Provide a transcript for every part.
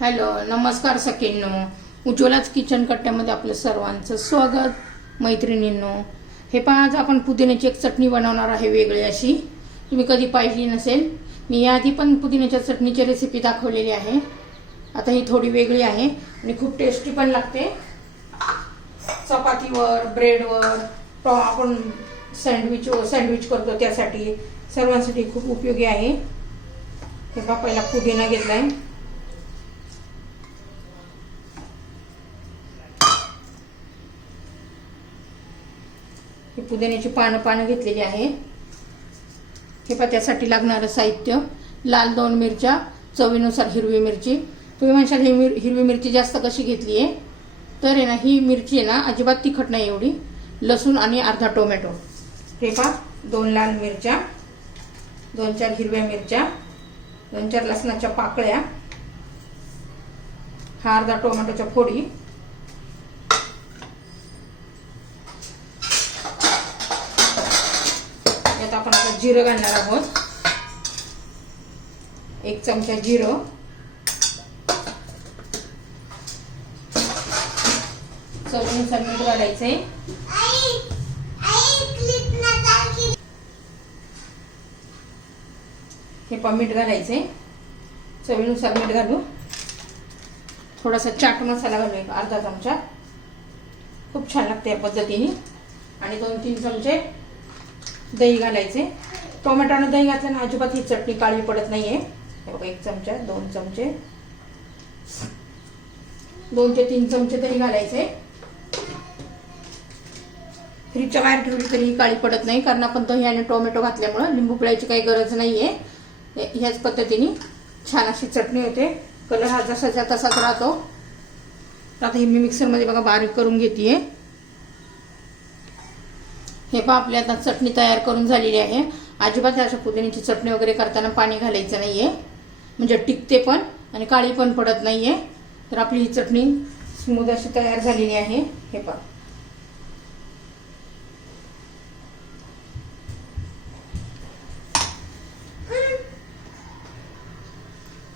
Hello नमस्कार सखींनो. उज्ज्वलाच kitchen कट्ट्यामध्ये आपलं सर्वांचं स्वागत मैत्रिणींनो. हे पहा आज आपण पुदिन्याची एक चटणी बनवणार आहे वेगळी अशी. तुम्ही कधी पाहिली नसेल मी याआधी पण पुदिन्याच्या चटणीची रेसिपी दाखवलेली आहे. आता ही थोडी वेगळी आहे आणि खूप टेस्टी पण लागते. चपातीवर ब्रेडवर आपण सँडविच सँडविच करतो त्यासाठी. सर्वांसाठी खूप उपयोगी आहे. हे पहा पहिला पुदिना आहे हे पुदिन्याची पानं पानं घेतलेली आहे. हे पहा त्यासाठी लागणारं साहित्य लाल दोन मिरच्या चवीनुसार हिरवी मिरची. तुम्ही म्हणशाल ही मिर हिरवी मिरची जास्त कशी घेतली आहे तर आहे ना ही मिरची आहे ना अजिबात तिखट नाही एवढी. लसूण आणि अर्धा टोमॅटो. हे पा दोन लाल मिरच्या दोन चार हिरव्या मिरच्या दोन चार लसणाच्या पाकळ्या हा अर्धा टोमॅटोच्या फोडी आपण आता जिरं घालणार आहोत. एक चमचा जिरं. चवीनुसार मीठ घालायचंय हे पण मीठ घालायचंय. चवीनुसार मीठ घालू. थोडासा चाट मसाला घालू एक अर्धा चमचा. खूप छान लागते या पद्धतीने. आणि दोन तीन चमचे दही घालायचे. टोमॅटोनं दही घातल्यानं अजिबात ही चटणी काळी पडत नाहीये. आहे बघा एक चमचा दोन चमचे. दोन ते तीन चमचे दही घालायचे. फ्रीजच्या बाहेर ठेवली तरी ही काळी पडत नाही कारण आपण दही आणि टोमॅटो घातल्यामुळं लिंबू पिळायची काही गरज नाहीये. ह्याच पद्धतीने छान अशी चटणी होते. कलर हा जसाच्या तसाच राहतो. आता ही मी मिक्सरमध्ये बघा बारीक करून घेते हे पहा आपली आता चटणी तयार करून झालेली आहे. अजिबात अशा पुदिन्याची चटणी वगैरे करताना पाणी घालायचं नाहीये. म्हणजे टिकते पण आणि काळी पण पडत नाहीये. तर आपली ही चटणी स्मूद अशी तयार झालेली आहे. हे पहा.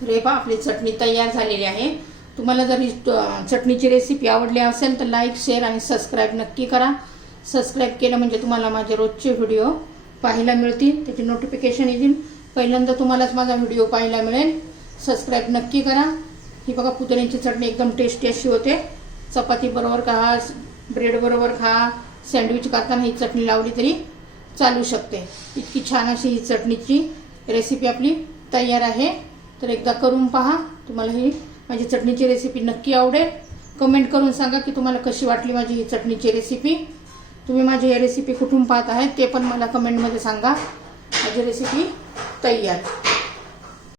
रेपा आपली चटणी तयार झालेली आहे. तुम्हाला जर ही चटणीची रेसिपी आवडली असेल तर लाईक शेअर आणि सबस्क्राईब नक्की करा. सबस्क्राईब केलं म्हणजे तुम्हाला माझे रोजचे व्हिडिओ पाहायला मिळतील. त्याची नोटिफिकेशन येतील. पहिल्यांदा तुम्हालाच माझा व्हिडिओ पाहायला मिळेल. सबस्क्राईब नक्की करा. ही बघा पुतण्यांची चटणी एकदम टेस्टी अशी होते. चपाती बरोबर खा ब्रेड बरोबर खा सँडविच करताना ही चटणी लावली तरी चालू शकते. इतकी छान अशी ही चटणीची रेसिपी आपली तयार आहे. तर एकदा करून पहा. तुम्हाला ही माझी चटणीची रेसिपी नक्की आवडेल. कमेंट करून सांगा की तुम्हाला कशी वाटली माझी ही चटणीची रेसिपी तुम्ही माझी ही रेसिपी कुठून पाहत आहेत ते पण मला कमेंटमध्ये सांगा. माझी रेसिपी तयार.